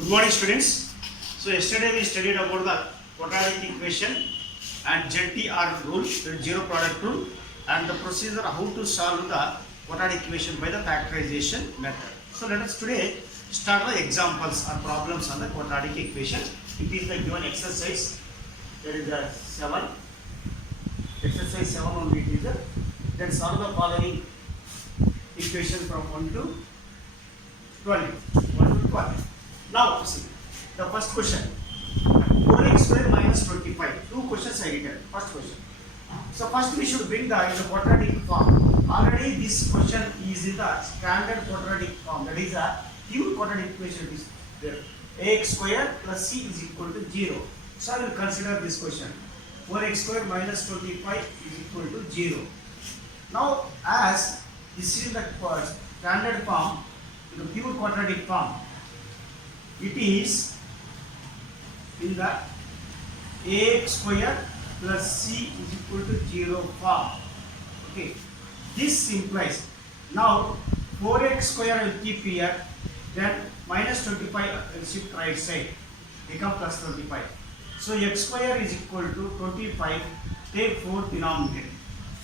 Good morning, students. So yesterday we studied about the quadratic equation and ZTR rule, the zero product rule, and the procedure how to solve the quadratic equation by the factorization method. So let us today start the examples or problems on the quadratic equation. It is the given exercise. There is a 7. Exercise 7 only it is there. Then solve the following equation from 1 to 20. 1 to 12. Now, see, the first question, 4x square minus 25. Two questions I written. First question. So first we should bring the in the quadratic form. Already this question is in the standard quadratic form. That is a pure quadratic equation is there. Ax square plus c is equal to 0. So I will consider this question. 4x square minus 25 is equal to 0. Now, as this is the standard form, the pure quadratic form, it is in the ax square plus c is equal to 0 form. Okay, this implies now 4x square will keep here, then minus 25 will shift right side, become plus 25. So x square is equal to 25. Take 4 denominator.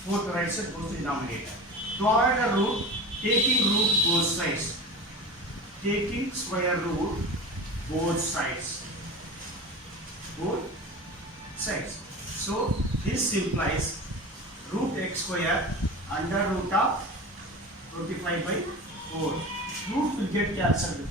4 to right side goes to denominator. To avoid the root, taking root both sides. Taking square root both sides. Both sides. So this implies root x square under root of 25 by 4. Root will get cancelled.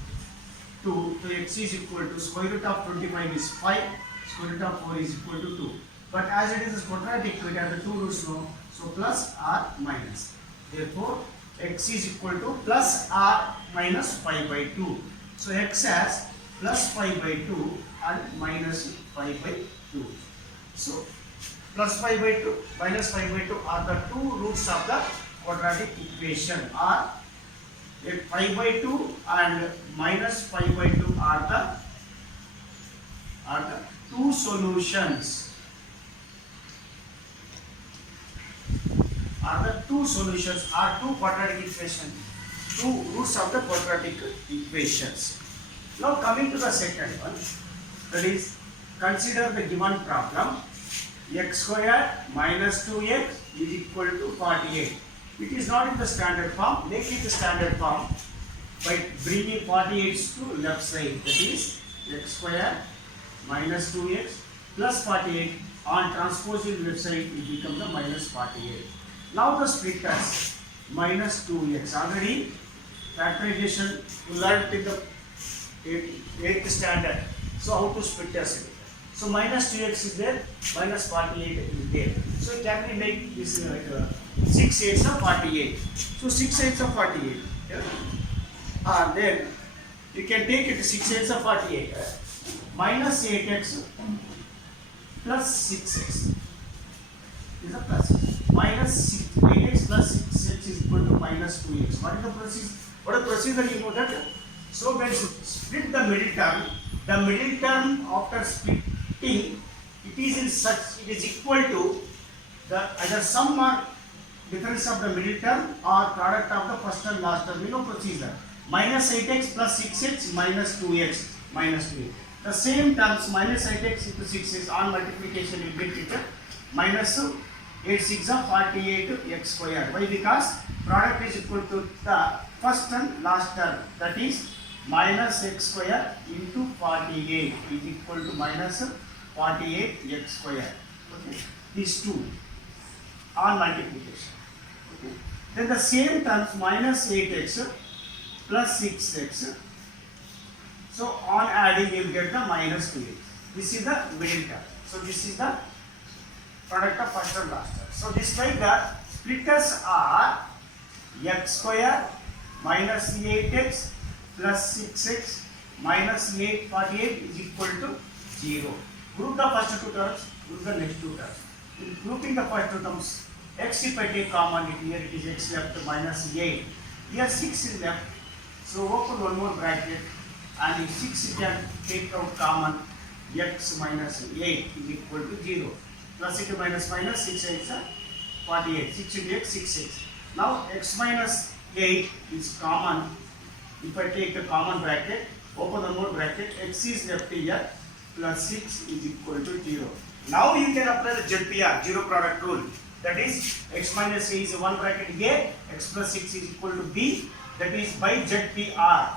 2. So x is equal to square root of 25 is 5. Square root of 4 is equal to 2. But as it is a quadratic, we have the two roots now. So plus or minus. Therefore, x is equal to plus or minus 5 by 2. So x has plus 5 by 2 and minus 5 by 2. So plus 5 by 2 minus 5 by 2 are the two roots of the quadratic equation. Are 5 by 2 and minus 5 by 2 are the two solutions. Are two quadratic equations, two roots of the quadratic equations. Now coming to the second one, that is, consider the given problem. X square minus 2x is equal to 48. It is not in the standard form. Make it the standard form by bringing 48 to left side. That is, x square minus 2x plus 48 on transposing left side it becomes the minus 48. Now the splitters minus 2x. Already factorization you learned in the 8th standard. So how to splitters it? So minus 2x is there, minus 48 is there. So can we make this 6 8s of 48? So 6 8s of 48. Yeah? Then you can take it 6 8s of 48. Minus 8x plus 6x is a plus. Minus 8x plus 6x is equal to minus 2x. What is the procedure? What is the procedure you know that? So when you split the middle term after splitting, it is in such, it is equal to the either sum or difference of the middle term or product of the first and last term. You know procedure. Minus 8x plus 6x minus 2x minus 2x. The same terms minus 8x into 6x on multiplication you get it minus 8 6 of 48 x square. Why? Because product is equal to the first and last term, that is minus x square into 48 is equal to minus 48 x square. Okay. These two on multiplication. Okay. Then the same terms minus 8x plus 6x. So on adding you will get the minus 2x. This is the middle term. So this is the product of first and last term. So this way the splitters are x square minus 8x plus 6x minus 48 is equal to 0. Group the first two terms, group the next two terms. In grouping the first two terms, x if I take common, here it is x left minus 8. Here 6 is left. So open one more bracket and if 6 you can take out common, x minus 8 is equal to 0. Plus into minus 6 x 48. 6 into x 6x. Now x minus 8 is common. If I take the common bracket, open the mode bracket, x is left here plus 6 is equal to 0. Now you can apply the ZPR, zero product rule. That is, x minus a is one bracket A, x plus 6 is equal to B. That is by ZPR.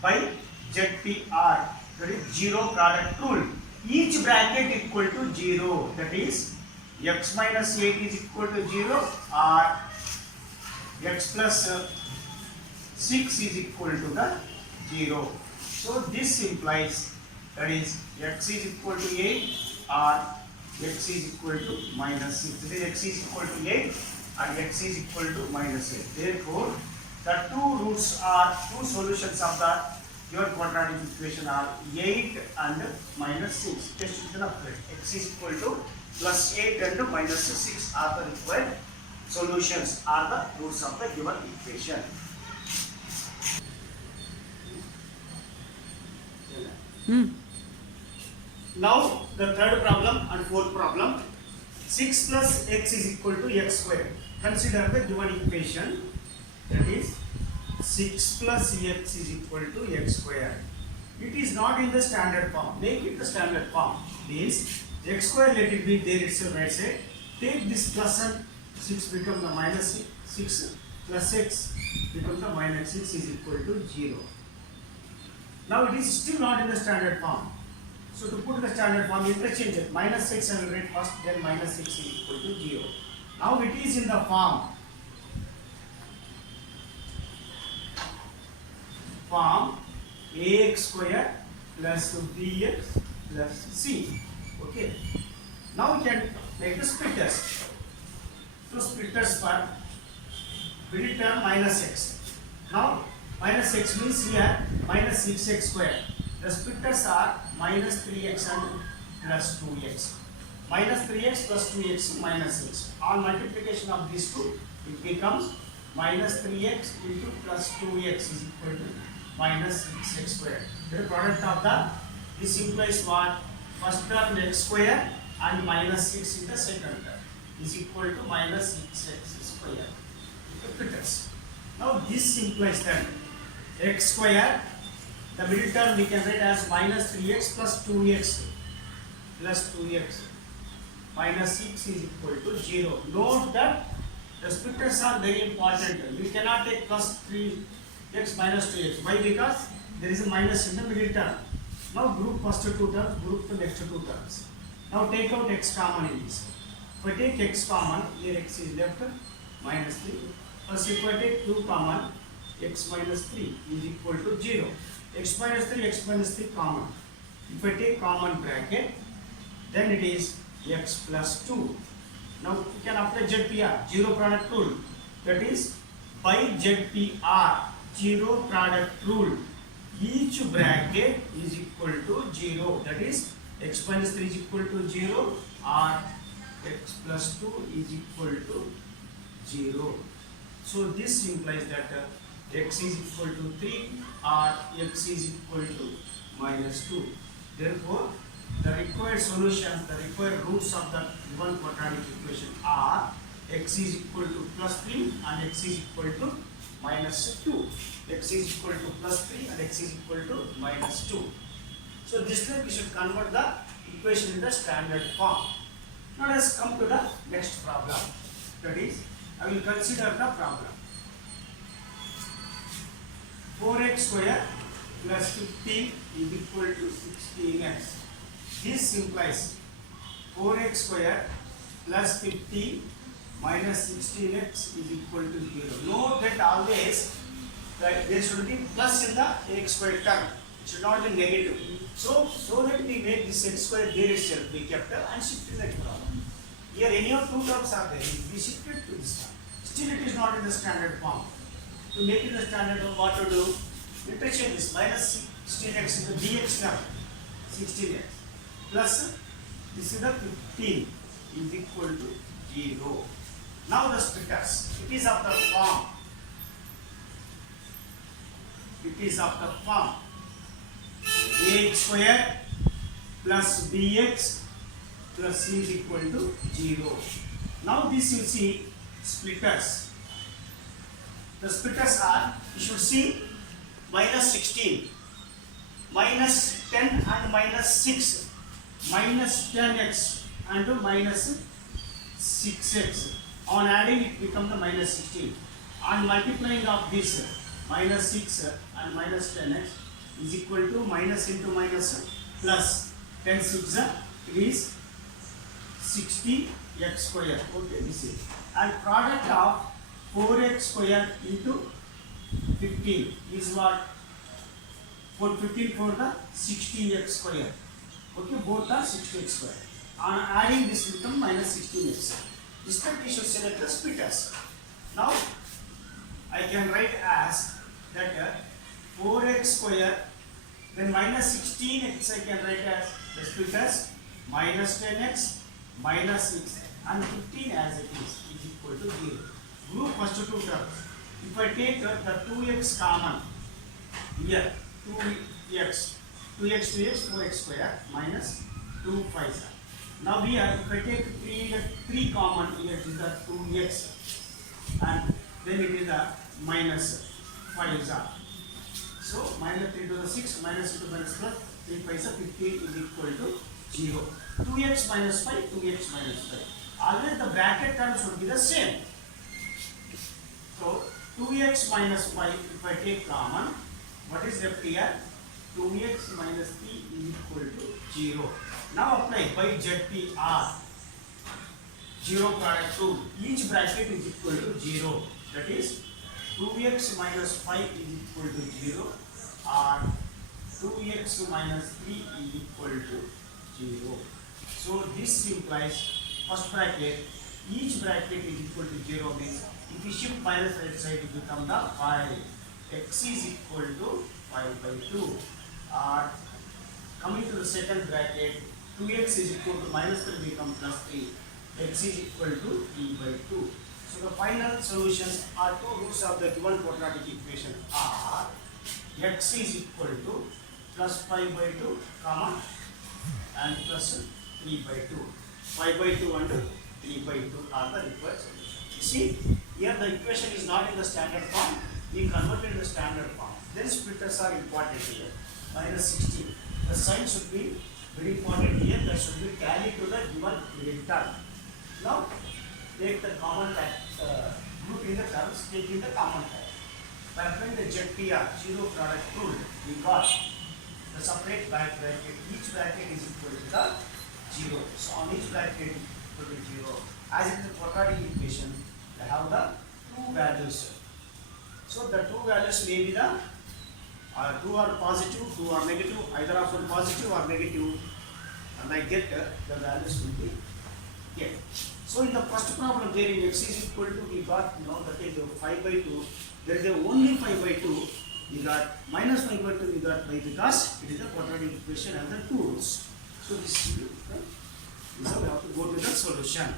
By ZPR, that is zero product rule. Each bracket equal to 0. That is, x minus 8 is equal to 0 or x plus 6 is equal to the 0. So this implies that is x is equal to 8 or x is equal to minus 6. That is x is equal to 8 and x is equal to minus 8. Therefore, the two solutions of the given quadratic equation are 8 and minus 6. Just you can apply. X is equal to plus 8 and minus 6 are the required solutions, are the roots of the given equation. Now the third problem and fourth problem. 6 plus x is equal to x square. Consider the given equation, that is 6 plus x is equal to x square. It is not in the standard form. Make it the standard form. Means x square, let it be there itself, right side. Take this plus and 6 become the minus 6 plus x become the minus 6 is equal to 0. Now it is still not in the standard form. So to put the standard form, interchange it. Minus 6 I will write first, then minus 6 is equal to 0. Now it is in the form ax square plus bx plus c. Okay. Now we can make the splitters. So splitters for middle term minus x. Now minus x means here minus 6x square. The splitters are minus 3x and plus 2x. Minus 3x plus 2x minus 6. On multiplication of these two, it becomes minus 3x into plus 2x is equal to minus 6x square. The product of this implies what? First term x square and minus 6 in the second term is equal to minus 6x square. Splitters. Now this implies that x square, the middle term we can write as minus 3x plus 2x minus 6 is equal to 0. Note that the splitters are very important. You cannot take plus 3x minus 2x. Why? Because there is a minus in the middle term. Now group first two terms, group the next two terms. Now take out x common in this. If I take x common, here x is left minus 3. Plus if I take 2 common, x minus 3 is equal to 0. X minus 3 common. If I take common bracket, then it is x plus 2. Now we can apply ZPR, zero product rule. That is, by ZPR, zero product rule, each bracket is equal to 0. That is, x minus 3 is equal to 0 or x plus 2 is equal to 0. So this implies that x is equal to 3 or x is equal to minus 2. Therefore, the required solutions, the required roots of the given quadratic equation are x is equal to plus 3 and x is equal to minus 2. X is equal to plus 3 and x is equal to minus 2. So this way we should convert the equation in the standard form. Now let us come to the next problem. That is, I will consider the problem. 4x square plus 15 is equal to 16x. This implies 4x square plus 15 minus 16x is equal to 0. Note that always that there should be plus in the x square term. It should not be negative. So that we make this x square there itself be kept and shift in that problem. Here any of two terms are there. We shifted to this term. Still it is not in the standard form. To make it the standard form, what to do? Interchange this minus 16x into dx term, 16x plus this is the 15 is equal to 0. Now the splitters. It is of the form. Ax square plus bx plus c is equal to 0. Now this you see splitters. The splitters are, you should see minus 16 minus 10 and minus 6, minus 10x and minus 6x. On adding it become the minus 16. On multiplying of this minus 6 and minus 10x is equal to minus into minus plus 10 6 it is 60x square. Okay, this is. And product of 4x square into 15 is what? For 15 for the 16x square. Okay, both are 60x square. On adding this become minus 16x. This time we should select the splitters. Now I can write as that 4x square, then minus 16x I can write as the splitters, minus 10x, minus 6 and 15 as it is equal to 0. Group first two terms. If I take the 2x common here, 2x, 4x square minus 2 5. Now here if I take 3 common, here it is the 2x and then it is the minus 5. So minus 3 to the 6 minus 2 minus plus 3 5 15 is equal to 0. 2x minus 5, 2x minus 5. Always the bracket terms would be the same. So 2x minus 5 if I take common, what is left here? 2x minus 3 is equal to 0. Now apply by ZPR, 0 product rule. Each bracket is equal to 0. That is 2x minus 5 is equal to 0 or 2x minus 3 is equal to 0. So this implies first bracket, each bracket is equal to 0 means if you shift minus right side it becomes the 5. X is equal to 5 by 2. Or coming to the second bracket, 2x is equal to minus 3 become plus 3. X is equal to 3 by 2. So the final solutions are two roots of the given quadratic equation are x is equal to plus 5 by 2 comma and plus 3 by 2. 5 by 2 and 3 by 2 are the required solutions. You see, here the equation is not in the standard form, we converted in the standard form. Then splitters are important here. Minus 16. The sign should be very important here, that should be tallied to the given term. Now, take the common group in the terms, take in the common term. By applying the ZPR, 0 product rule, we got the separate bracket. Each bracket is equal to the 0. So on each bracket is equal to 0. As it is a quadratic equation, they have the two values. So the two values may be the 2 are positive, 2 are negative, either of them positive or negative, and I get the values will be here. So in the first problem there in x is equal to, we got that is 5 by 2, there is only 5 by 2, we got minus 5 by 2, we got by, because it is a quadratic equation and the two roots. So this is how we have to go to the solution.